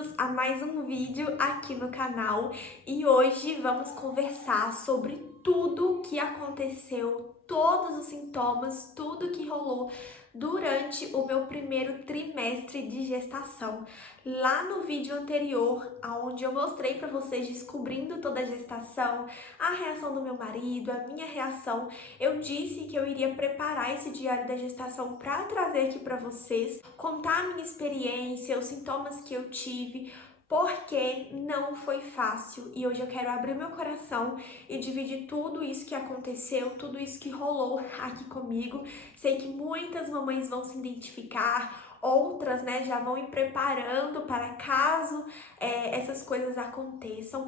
bem-vindos a mais um vídeo aqui no canal e hoje vamos conversar sobre tudo que aconteceu, todos os sintomas, tudo que rolou durante o meu primeiro trimestre de gestação. Lá no vídeo anterior, onde eu mostrei para vocês descobrindo toda a gestação, a reação do meu marido, a minha reação, eu disse que eu iria preparar esse diário da gestação para trazer aqui para vocês, contar a minha experiência, os sintomas que eu tive, porque não foi fácil e hoje eu quero abrir meu coração e dividir tudo isso que aconteceu, tudo isso que rolou aqui comigo. Sei que muitas mamães vão se identificar, outras, né, já vão ir preparando para caso essas coisas aconteçam.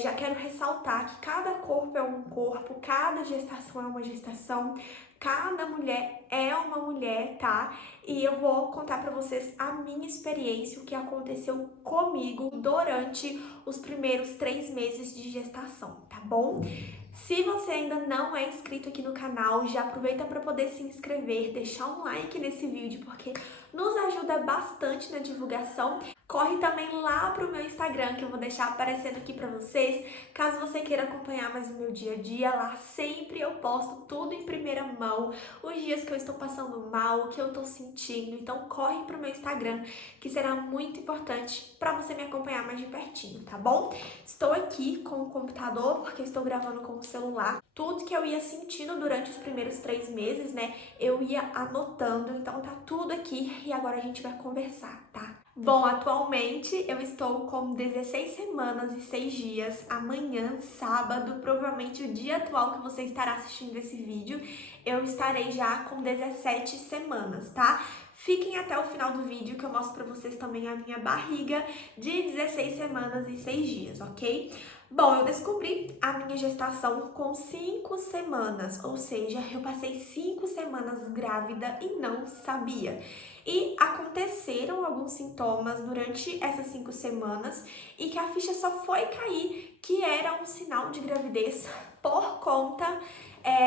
Já quero ressaltar que cada corpo é um corpo, cada gestação é uma gestação, cada mulher é uma mulher, tá? E eu vou contar para vocês a minha experiência, o que aconteceu comigo durante os primeiros 3 meses de gestação, tá bom? Se você ainda não é inscrito aqui no canal, já aproveita para poder se inscrever, deixar um like nesse vídeo, porque nos ajuda bastante na divulgação. Corre também lá pro meu Instagram, que eu vou deixar aparecendo aqui para vocês, caso você queira acompanhar mais o meu dia a dia. Lá sempre eu posto tudo em primeira mão, os dias que eu estou passando mal, o que eu estou sentindo. Então corre pro meu Instagram, que será muito importante para você me acompanhar mais de pertinho, tá bom? Estou aqui com o computador, porque eu estou gravando com o celular. Tudo que eu ia sentindo durante os primeiros 3 meses, né, eu ia anotando. Então tá tudo aqui e agora a gente vai conversar, tá? Bom, atualmente eu estou com 16 semanas e 6 dias. Amanhã, sábado, provavelmente o dia atual que você estará assistindo esse vídeo, eu estarei já com 17 semanas, tá? Fiquem até o final do vídeo que eu mostro pra vocês também a minha barriga de 16 semanas e 6 dias, ok? Bom, eu descobri a minha gestação com 5 semanas, ou seja, eu passei 5 semanas grávida e não sabia. E aconteceram alguns sintomas durante essas 5 semanas e que a ficha só foi cair que era um sinal de gravidez por conta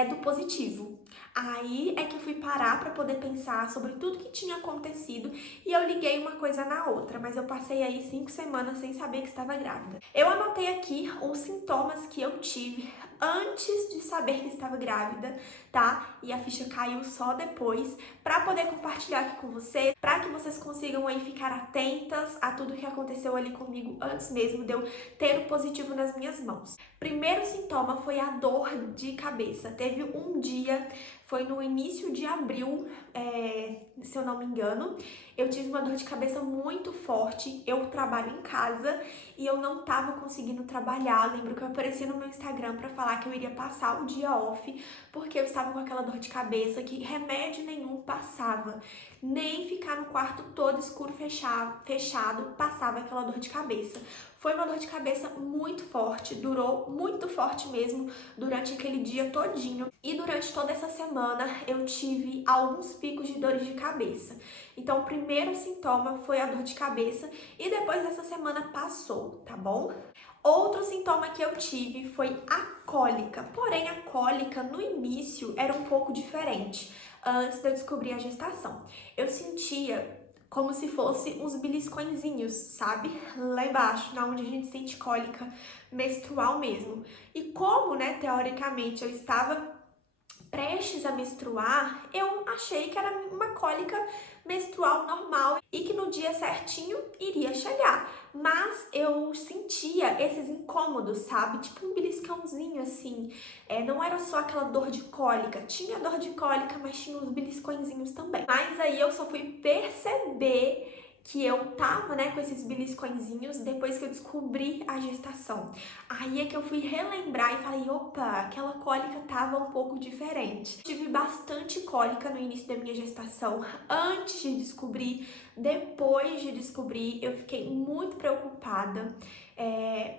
do positivo. Aí é que eu fui parar para poder pensar sobre tudo que tinha acontecido e eu liguei uma coisa na outra, mas eu passei aí 5 semanas sem saber que estava grávida. Eu anotei aqui os sintomas que eu tive antes de saber que estava grávida, tá? E a ficha caiu só depois, para poder compartilhar aqui com vocês, para que vocês consigam aí ficar atentas a tudo que aconteceu ali comigo antes mesmo de eu ter o positivo nas minhas mãos. Primeiro sintoma foi a dor de cabeça. Teve um dia, foi no início de abril, se eu não me engano, eu tive uma dor de cabeça muito forte. Eu trabalho em casa e eu não tava conseguindo trabalhar. Lembro que eu apareci no meu Instagram para falar que eu iria passar o dia off, porque eu estava com aquela dor de cabeça que remédio nenhum passava. Nem ficar no quarto todo escuro, fechado, passava aquela dor de cabeça. Foi uma dor de cabeça muito forte, durou muito forte mesmo durante aquele dia todinho. E durante toda essa semana eu tive alguns picos de dores de cabeça. Então o primeiro sintoma foi a dor de cabeça e depois dessa semana passou, tá bom? Outro sintoma que eu tive foi a cólica. Porém, a cólica no início era um pouco diferente, antes de eu descobrir a gestação. Eu sentia como se fosse uns beliscõezinhos, sabe? Lá embaixo, na onde a gente sente cólica menstrual mesmo. E como, né, teoricamente eu estava prestes a menstruar, eu achei que era uma cólica menstrual normal e que no dia certinho iria chegar. Mas eu sentia esses incômodos, sabe? Tipo um beliscãozinho assim. Não era só aquela dor de cólica. Tinha dor de cólica, mas tinha uns beliscõezinhos também. Mas aí eu só fui perceber que eu tava, né, com esses beliscõezinhos depois que eu descobri a gestação. Aí é que eu fui relembrar e falei, opa, aquela cólica tava um pouco diferente. Tive bastante cólica no início da minha gestação, antes de descobrir, depois de descobrir, eu fiquei muito preocupada.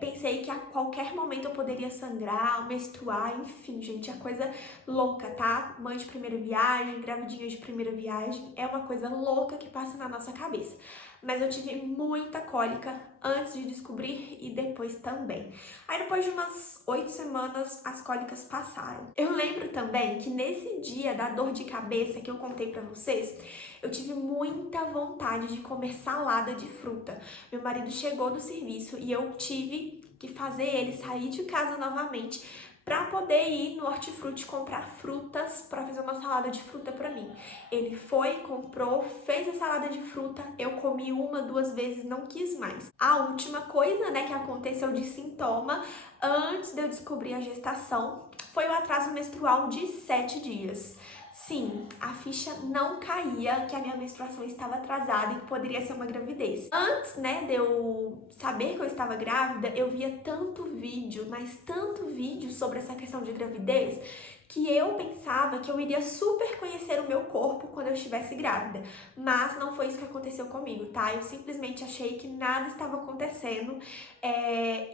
Pensei que a qualquer momento eu poderia sangrar, menstruar, enfim, gente, é coisa louca, tá? Mãe de primeira viagem, gravidinha de primeira viagem, é uma coisa louca que passa na nossa cabeça. mas eu tive muita cólica antes de descobrir e depois também. Aí depois de umas 8 semanas, as cólicas passaram. Eu lembro também que nesse dia da dor de cabeça que eu contei pra vocês, eu tive muita vontade de comer salada de fruta. Meu marido chegou do serviço e eu tive que fazer ele sair de casa novamente para poder ir no hortifruti comprar frutas para fazer uma salada de fruta para mim. Ele foi, comprou, fez a salada de fruta, eu comi uma, 2 vezes, não quis mais. A última coisa, né, que aconteceu de sintoma antes de eu descobrir a gestação foi o atraso menstrual de 7 dias. Sim, a ficha não caía que a minha menstruação estava atrasada e que poderia ser uma gravidez. Antes, né, de eu saber que eu estava grávida, eu via tanto vídeo, mas tanto vídeo sobre essa questão de gravidez, que eu pensava que eu iria super conhecer o meu corpo quando eu estivesse grávida. Mas não foi isso que aconteceu comigo, tá? Eu simplesmente achei que nada estava acontecendo.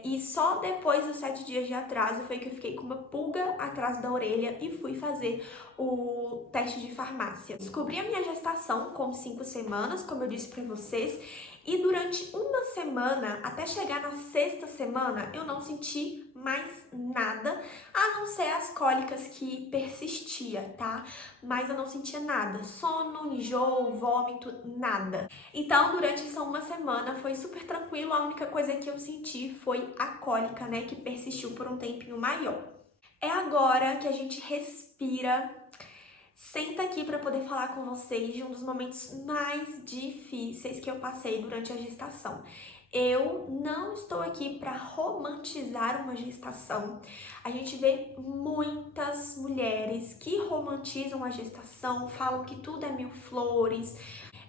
E só depois dos 7 dias de atraso foi que eu fiquei com uma pulga atrás da orelha e fui fazer o teste de farmácia. Descobri a minha gestação com 5 semanas, como eu disse pra vocês, e durante uma semana, até chegar na 6ª semana, eu não senti mais nada, a não ser as cólicas que persistia, tá? Mas eu não sentia nada, sono, enjoo, vômito, nada. Então, durante essa uma semana foi super tranquilo, a única coisa que eu senti foi a cólica, né, que persistiu por um tempinho maior. É agora que a gente respira. Senta aqui para poder falar com vocês de um dos momentos mais difíceis que eu passei durante a gestação. Eu não estou aqui para romantizar uma gestação. A gente vê muitas mulheres que romantizam a gestação, falam que tudo é mil flores.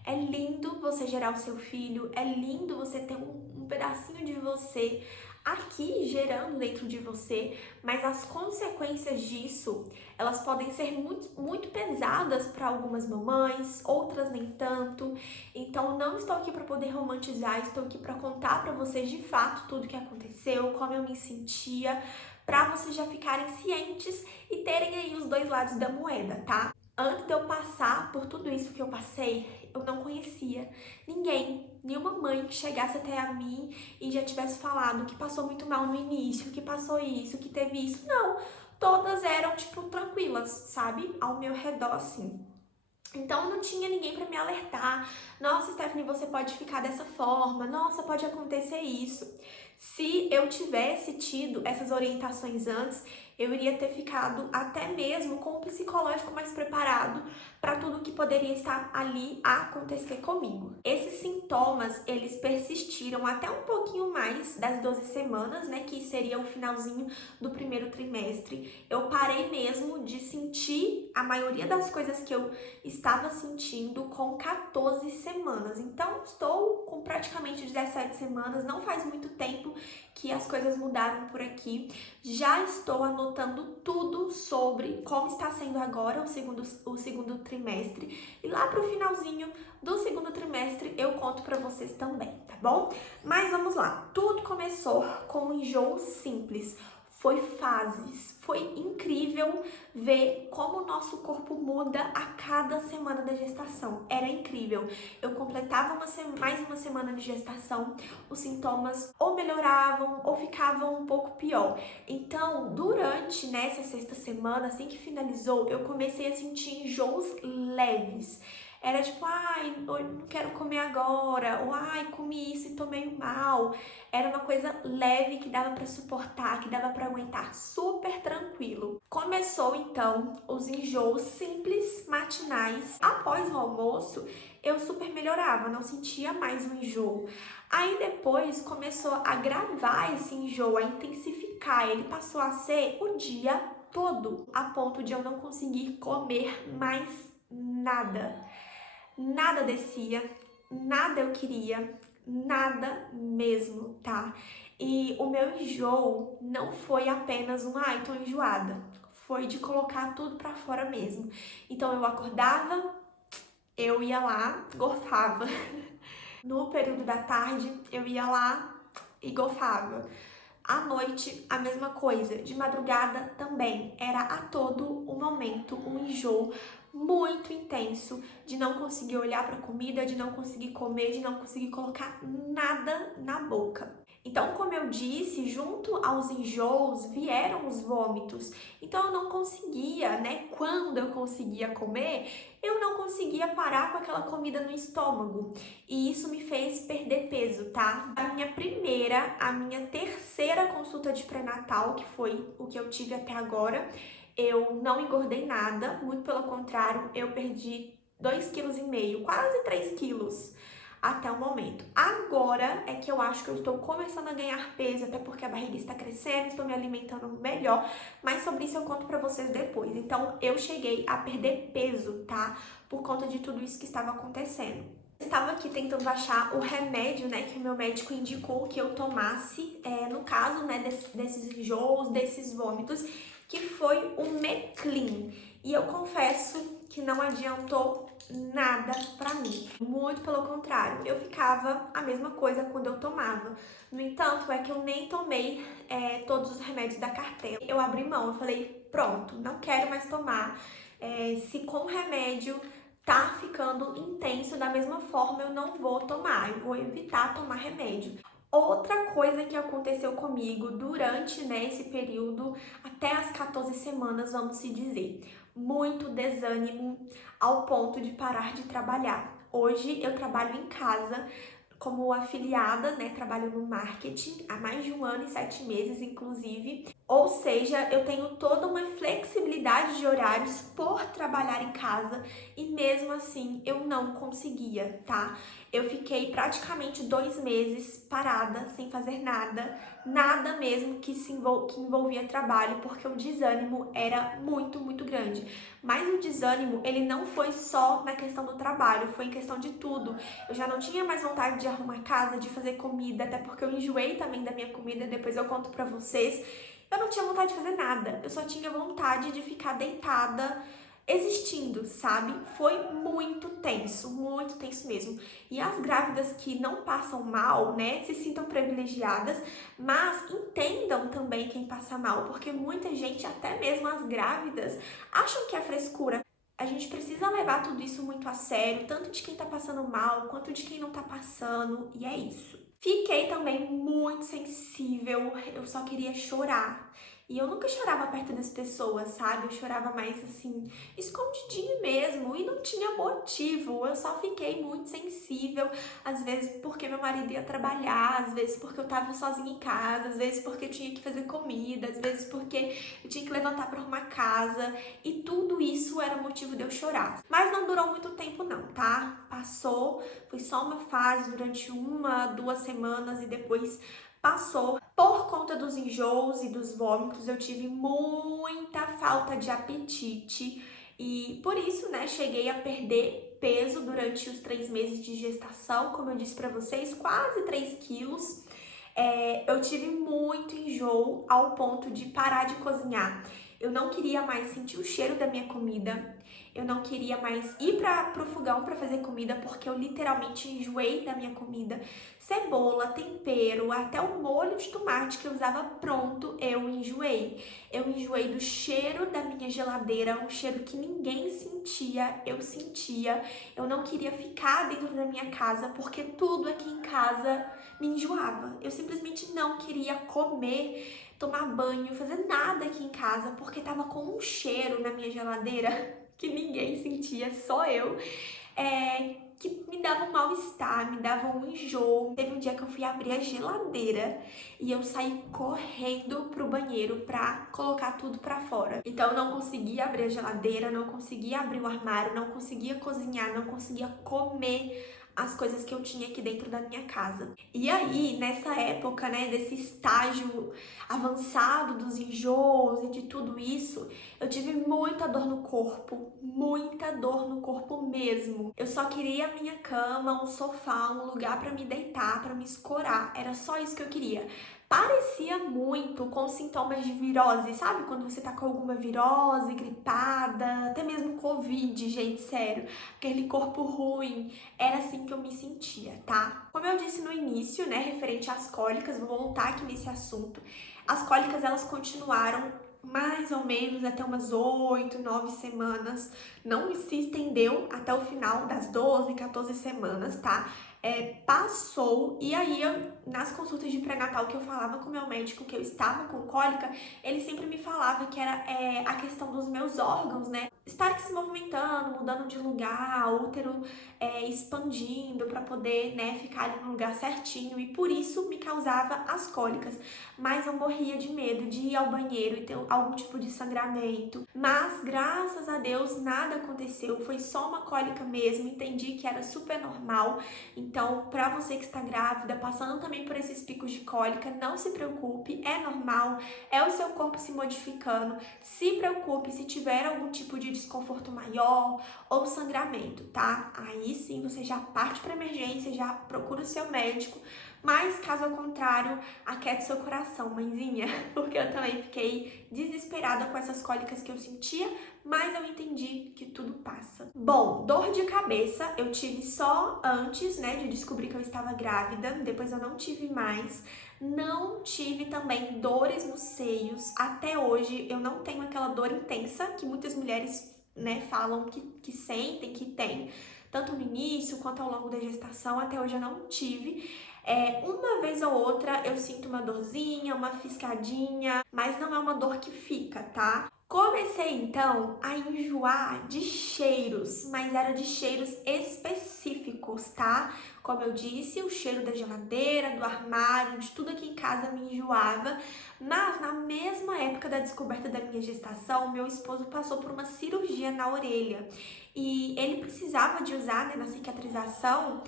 É lindo você gerar o seu filho, é lindo você ter um pedacinho de você aqui gerando dentro de você, mas as consequências disso, elas podem ser muito pesadas para algumas mamães, outras nem tanto. Então não estou aqui para poder romantizar, estou aqui para contar para vocês de fato tudo que aconteceu, como eu me sentia, para vocês já ficarem cientes e terem aí os dois lados da moeda, tá? Antes de eu passar por tudo isso que eu passei, eu não conhecia ninguém, nenhuma mãe que chegasse até a mim e já tivesse falado que passou muito mal no início, que passou isso, que teve isso. Não, todas eram, tipo, tranquilas, sabe? Ao meu redor, assim. Então não tinha ninguém para me alertar. Nossa, Stephanie, você pode ficar dessa forma. Nossa, pode acontecer isso. Se eu tivesse tido essas orientações antes, eu iria ter ficado até mesmo com o psicológico mais preparado para tudo que poderia estar ali a acontecer comigo. Esses sintomas, eles persistiram até um pouquinho mais das 12 semanas, né, que seria o finalzinho do primeiro trimestre. Eu parei mesmo de sentir a maioria das coisas que eu estava sentindo com 14 semanas. Então, estou com praticamente 17 semanas, não faz muito tempo que as coisas mudaram por aqui. Já estou anotando tudo sobre como está sendo agora o segundo trimestre. E lá pro finalzinho do segundo trimestre eu conto para vocês também, tá bom? Mas vamos lá. Tudo começou com um enjoo simples. Foi fases, foi incrível ver como o nosso corpo muda a cada semana da gestação. Era incrível. Eu completava mais uma semana de gestação, os sintomas ou melhoravam ou ficavam um pouco pior. Então, durante nessa 6ª semana, assim que finalizou, eu comecei a sentir enjoos leves. Era tipo, ai, eu não quero comer agora, ou ai, comi isso e tô meio mal. Era uma coisa leve que dava pra suportar, que dava pra aguentar super tranquilo. Começou então os enjoos simples matinais. Após o almoço, eu super melhorava, não sentia mais o enjoo. Aí depois começou a agravar esse enjoo, a intensificar. Ele passou a ser o dia todo, a ponto de eu não conseguir comer mais nada. Nada descia, nada eu queria, nada mesmo, tá? E o meu enjoo não foi apenas um, ai, tô enjoada. Foi de colocar tudo pra fora mesmo. Então eu acordava, eu ia lá, gorfava. No período da tarde, eu ia lá e gorfava. À noite, a mesma coisa. De madrugada também. Era a todo o momento um enjoo muito intenso, de não conseguir olhar para a comida, de não conseguir comer, de não conseguir colocar nada na boca. Então, como eu disse, junto aos enjoos vieram os vômitos. Então, eu não conseguia, né? Quando eu conseguia comer, eu não conseguia parar com aquela comida no estômago. E isso me fez perder peso, tá? A minha primeira, a minha terceira consulta de pré-natal, que foi o que eu tive até agora, eu não engordei nada, muito pelo contrário, eu perdi 2,5 kg, quase 3 quilos até o momento. Agora é que eu acho que eu estou começando a ganhar peso, até porque a barriga está crescendo, estou me alimentando melhor, mas sobre isso eu conto pra vocês depois. Então, eu cheguei a perder peso, tá? Por conta de tudo isso que estava acontecendo. Estava aqui tentando achar o remédio, né, que o meu médico indicou que eu tomasse, no caso, né, desses enjoos, desses vômitos, que foi o Meclin. E eu confesso que não adiantou nada pra mim. Muito pelo contrário, eu ficava a mesma coisa quando eu tomava. No entanto, é que eu nem tomei todos os remédios da cartela. Eu abri mão, eu falei, pronto, não quero mais tomar. Se com o remédio tá ficando intenso da mesma forma, eu não vou tomar, eu vou evitar tomar remédio. Outra coisa que aconteceu comigo durante, né, esse período, até as 14 semanas, vamos se dizer, muito desânimo ao ponto de parar de trabalhar. Hoje eu trabalho em casa como afiliada, né, trabalho no marketing há mais de 1 ano e 7 meses, inclusive. Ou seja, eu tenho toda uma flexibilidade de horários por trabalhar em casa e mesmo assim eu não conseguia, tá? Eu fiquei praticamente 2 meses parada, sem fazer nada, nada mesmo que envolvia trabalho, porque o desânimo era muito, muito grande. Mas o desânimo, ele não foi só na questão do trabalho, foi em questão de tudo. Eu já não tinha mais vontade de arrumar casa, de fazer comida, até porque eu enjoei também da minha comida, depois eu conto pra vocês. Eu não tinha vontade de fazer nada, eu só tinha vontade de ficar deitada, existindo, sabe? Foi muito tenso mesmo. E as grávidas que não passam mal, né, se sintam privilegiadas, mas entendam também quem passa mal, porque muita gente, até mesmo as grávidas, acham que é frescura. A gente precisa levar tudo isso muito a sério, tanto de quem tá passando mal, quanto de quem não tá passando, e é isso. Fiquei também muito sensível, eu só queria chorar. E eu nunca chorava perto das pessoas, sabe? Eu chorava mais assim, escondidinho mesmo, e não tinha motivo. Eu só fiquei muito sensível, às vezes porque meu marido ia trabalhar, às vezes porque eu tava sozinha em casa, às vezes porque eu tinha que fazer comida, às vezes porque eu tinha que levantar pra arrumar casa, e tudo isso era motivo de eu chorar. Mas não durou muito tempo não, tá? Passou, foi só uma fase durante 1, 2 semanas e depois passou. Por conta dos enjoos e dos vômitos, eu tive muita falta de apetite e por isso, né, cheguei a perder peso durante os 3 meses de gestação, como eu disse pra vocês, quase 3 quilos. Eu tive muito enjoo ao ponto de parar de cozinhar. Eu não queria mais sentir o cheiro da minha comida, eu não queria mais ir pro fogão para fazer comida porque eu literalmente enjoei da minha comida. Cebola, tempero, até o molho de tomate que eu usava pronto, eu enjoei. Eu enjoei do cheiro da minha geladeira, um cheiro que ninguém sentia, eu sentia. Eu não queria ficar dentro da minha casa porque tudo aqui em casa me enjoava. Eu simplesmente não queria comer, tomar banho, fazer nada aqui em casa porque tava com um cheiro na minha geladeira que ninguém sentia, só eu, que me dava um mal-estar, me dava um enjoo. Teve um dia que eu fui abrir a geladeira e eu saí correndo pro banheiro pra colocar tudo pra fora. Então eu não conseguia abrir a geladeira, não conseguia abrir o armário, não conseguia cozinhar, não conseguia comer as coisas que eu tinha aqui dentro da minha casa. E aí, nessa época, né, desse estágio avançado dos enjoos e de tudo isso, eu tive muita dor no corpo, muita dor no corpo mesmo. Eu só queria a minha cama, um sofá, um lugar pra me deitar, pra me escorar. Era só isso que eu queria. Parecia muito com sintomas de virose, sabe? Quando você tá com alguma virose, gripada, até mesmo Covid, gente, sério. Aquele corpo ruim. Era assim que eu me sentia, tá? Como eu disse no início, né, referente às cólicas, vou voltar aqui nesse assunto. As cólicas, elas continuaram mais ou menos até umas 8, 9 semanas, não se estendeu até o final das 12, 14 semanas, tá? Passou, e aí nas consultas de pré-natal que eu falava com o meu médico que eu estava com cólica, ele sempre me falava que era a questão dos meus órgãos, né? Estarem se movimentando, mudando de lugar, útero expandindo para poder, né, ficar ali no lugar certinho, e por isso me causava as cólicas. Mas eu morria de medo de ir ao banheiro e ter algum tipo de sangramento. Mas graças a Deus nada aconteceu, foi só uma cólica mesmo, entendi que era super normal. Então, para você que está grávida, passando também por esses picos de cólica, não se preocupe, é normal, é o seu corpo se modificando. Se preocupe se tiver algum tipo de desconforto maior ou sangramento, tá? Aí sim você já parte para emergência, já procura o seu médico. Mas caso ao contrário, aquiete seu coração, mãezinha, porque eu também fiquei desesperada com essas cólicas que eu sentia, mas eu entendi que tudo passa. Bom, dor de cabeça eu tive só antes, né, de descobrir que eu estava grávida, depois eu não tive mais. Não tive também dores nos seios, até hoje eu não tenho aquela dor intensa que muitas mulheres, né, falam que sentem, que tem, tanto no início quanto ao longo da gestação, até hoje eu não tive. Uma vez ou outra eu sinto uma dorzinha, uma fiscadinha, mas não é uma dor que fica, tá? Comecei então a enjoar de cheiros, mas era de cheiros específicos, tá? Como eu disse, o cheiro da geladeira, do armário, de tudo aqui em casa me enjoava. Mas na mesma época da descoberta da minha gestação, meu esposo passou por uma cirurgia na orelha e ele precisava de usar, né, na cicatrização,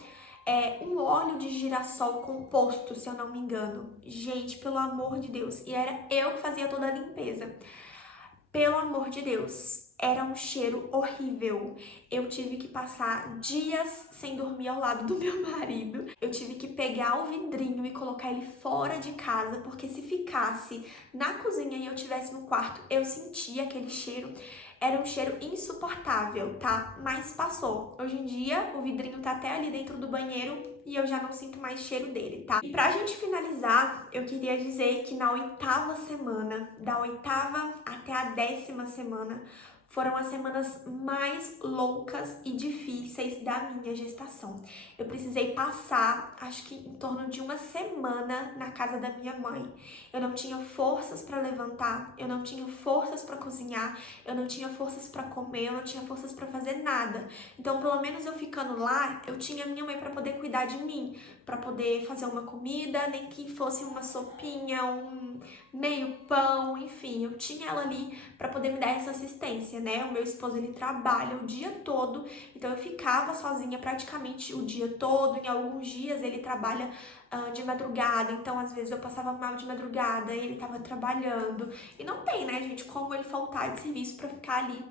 um óleo de girassol composto, se eu não me engano. Gente, pelo amor de Deus. E era eu que fazia toda a limpeza. Pelo amor de Deus, era um cheiro horrível. Eu tive que passar dias sem dormir ao lado do meu marido. Eu tive que pegar o vidrinho e colocar ele fora de casa, porque se ficasse na cozinha e eu estivesse no quarto, eu sentia aquele cheiro. Era um cheiro insuportável, tá? Mas passou. Hoje em dia, o vidrinho tá até ali dentro do banheiro e eu já não sinto mais cheiro dele, tá? E pra gente finalizar, eu queria dizer que na 8ª semana, da 8ª até a 10ª semana, foram as semanas mais loucas e difíceis da minha gestação. Eu precisei passar, acho que em torno de uma semana na casa da minha mãe. Eu não tinha forças para levantar, eu não tinha forças para cozinhar, eu não tinha forças para comer, eu não tinha forças para fazer nada. Então, pelo menos eu ficando lá, eu tinha minha mãe para poder cuidar de mim, para poder fazer uma comida, nem que fosse uma sopinha, um meio pão, enfim, eu tinha ela ali para poder me dar essa assistência, né? O meu esposo, ele trabalha o dia todo, então eu ficava sozinha praticamente o dia todo. Em alguns dias ele trabalha de madrugada, então às vezes eu passava mal de madrugada e ele tava trabalhando. E não tem, né, gente, como ele faltar de serviço para ficar ali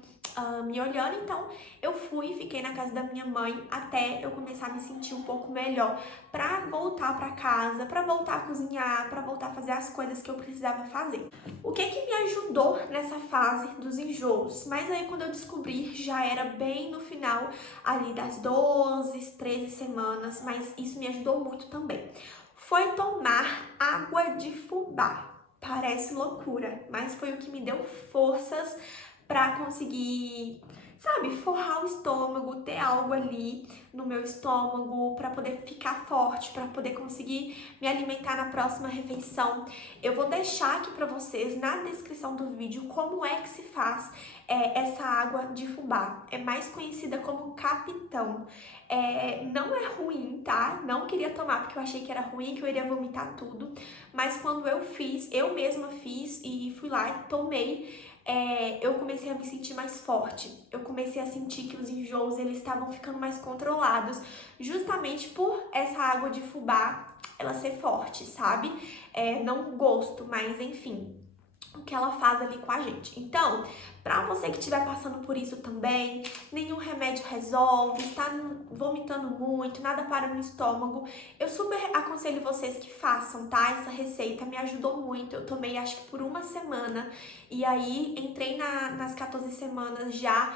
me olhando. Então eu fui e fiquei na casa da minha mãe até eu começar a me sentir um pouco melhor, para voltar para casa, para voltar a cozinhar, para voltar a fazer as coisas que eu precisava fazer. O que me ajudou nessa fase dos enjoos? Mas aí quando eu descobri, já era bem no final ali das 12, 13 semanas, mas isso me ajudou muito também. Foi tomar água de fubá. Parece loucura, mas foi o que me deu forças para conseguir, sabe, forrar o estômago, ter algo ali no meu estômago para poder ficar forte, para poder conseguir me alimentar na próxima refeição. Eu vou deixar aqui para vocês na descrição do vídeo como é que se faz essa água de fubá. É mais conhecida como capitão. Não é ruim, tá? Não queria tomar porque eu achei que era ruim, que eu iria vomitar tudo. Mas quando eu fiz, eu mesma fiz e fui lá e tomei, eu comecei a me sentir mais forte. Eu comecei a sentir que os enjoos, eles estavam ficando mais controlados, justamente por essa água de fubá ela ser forte, sabe? Não gosto, mas enfim, o que ela faz ali com a gente. Então, pra você que estiver passando por isso também, nenhum remédio resolve, está vomitando muito, nada para no estômago, eu super aconselho vocês que façam, tá? Essa receita me ajudou muito. Eu tomei acho que por uma semana e aí entrei nas 14 semanas já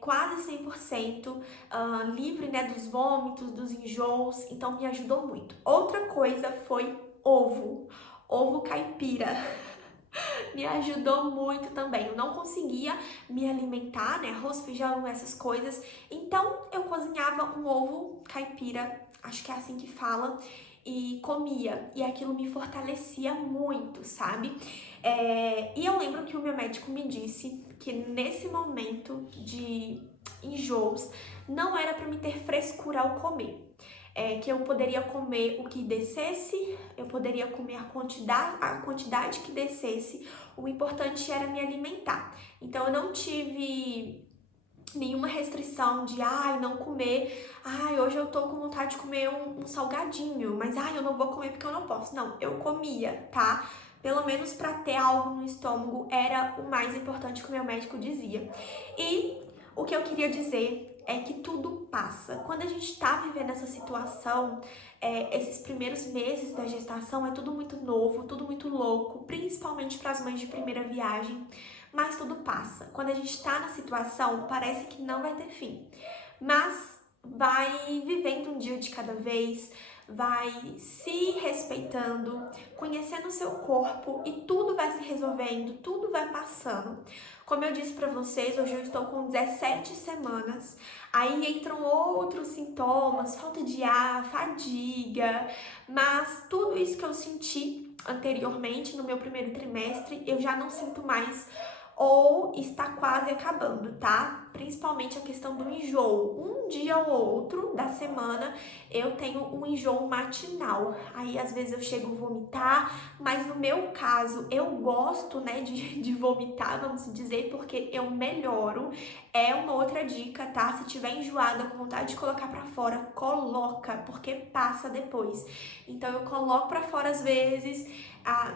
quase 100% livre, né, dos vômitos, dos enjoos, então me ajudou muito. Outra coisa foi ovo caipira. me ajudou muito também. Eu não conseguia me alimentar, né? Arroz, feijão, essas coisas. Então, eu cozinhava um ovo caipira, acho que é assim que fala, e comia. E aquilo me fortalecia muito, sabe? E eu lembro que o meu médico me disse que nesse momento de enjoos, não era para me ter frescura ao comer. Que eu poderia comer o que descesse, eu poderia comer a quantidade que descesse, o importante era me alimentar. Então eu não tive nenhuma restrição de, não comer, hoje eu tô com vontade de comer um salgadinho, mas, eu não vou comer porque eu não posso. Não, eu comia, tá? Pelo menos para ter algo no estômago era o mais importante que o meu médico dizia. E o que eu queria dizer é que tudo passa. Quando a gente tá vivendo essa situação, esses primeiros meses da gestação é tudo muito novo, tudo muito louco, principalmente para as mães de primeira viagem, mas tudo passa. Quando a gente tá na situação, parece que não vai ter fim, mas vai vivendo um dia de cada vez, vai se respeitando, conhecendo o seu corpo e tudo vai se resolvendo, tudo vai passando. Como eu disse pra vocês, hoje eu estou com 17 semanas, aí entram outros sintomas, falta de ar, fadiga, mas tudo isso que eu senti anteriormente no meu primeiro trimestre, eu já não sinto mais ou está quase acabando, tá? Principalmente a questão do enjoo. Um dia ou outro da semana eu tenho um enjoo matinal. Aí às vezes eu chego a vomitar, mas no meu caso eu gosto, né, de vomitar, vamos dizer, porque eu melhoro. É uma outra dica, tá? Se tiver enjoada, com vontade de colocar pra fora, coloca, porque passa depois. Então eu coloco pra fora às vezes,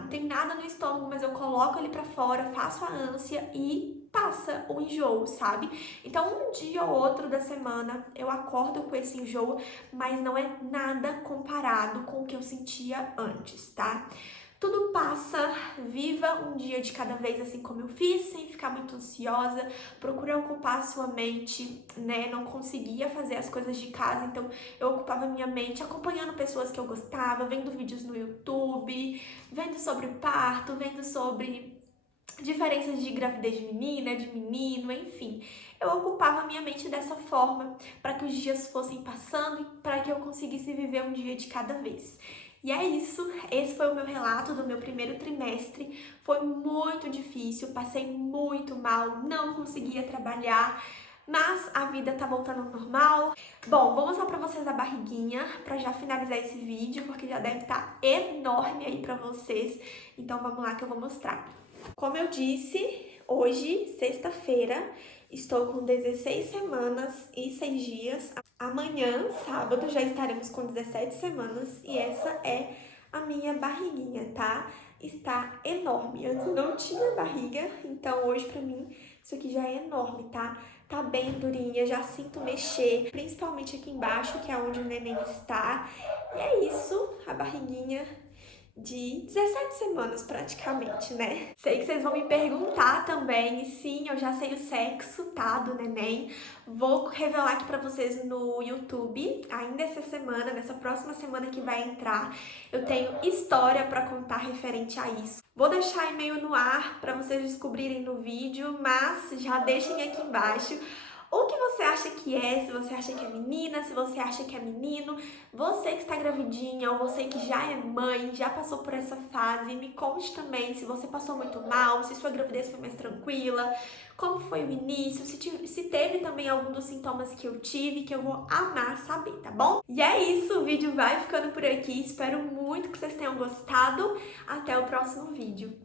não tem nada no estômago, mas eu coloco ele pra fora, faço a ânsia e passa o enjoo, sabe? Então um dia ou outro da semana eu acordo com esse enjoo, mas não é nada comparado com o que eu sentia antes, tá? Tudo passa, viva um dia de cada vez assim como eu fiz, sem ficar muito ansiosa, procure ocupar a sua mente, né? Não conseguia fazer as coisas de casa, então eu ocupava minha mente acompanhando pessoas que eu gostava, vendo vídeos no YouTube, vendo sobre parto, vendo sobre diferenças de gravidez de menina, de menino, enfim. Eu ocupava minha mente dessa forma para que os dias fossem passando e para que eu conseguisse viver um dia de cada vez. E é isso, esse foi o meu relato do meu primeiro trimestre. Foi muito difícil, passei muito mal, não conseguia trabalhar, mas a vida tá voltando ao normal. Bom, vou mostrar pra vocês a barriguinha pra já finalizar esse vídeo, porque já deve estar enorme aí pra vocês. Então vamos lá que eu vou mostrar. Como eu disse, hoje, sexta-feira, estou com 16 semanas e 6 dias. Amanhã, sábado, já estaremos com 17 semanas e essa é a minha barriguinha, tá? Está enorme. Antes não tinha barriga, então hoje pra mim isso aqui já é enorme, tá? Tá bem durinha, já sinto mexer, principalmente aqui embaixo, que é onde o neném está. E é isso, a barriguinha de 17 semanas praticamente, né? Sei que vocês vão me perguntar também, e sim, eu já sei o sexo, tá, do neném. Vou revelar aqui pra vocês no YouTube, ainda essa semana, nessa próxima semana que vai entrar, eu tenho história pra contar referente a isso. Vou deixar e-mail no ar pra vocês descobrirem no vídeo, mas já deixem aqui embaixo o que você acha que é, se você acha que é menina, se você acha que é menino, você que está gravidinha ou você que já é mãe, já passou por essa fase, me conte também se você passou muito mal, se sua gravidez foi mais tranquila, como foi o início, se teve também algum dos sintomas que eu tive, que eu vou amar saber, tá bom? E é isso, o vídeo vai ficando por aqui, espero muito que vocês tenham gostado, até o próximo vídeo.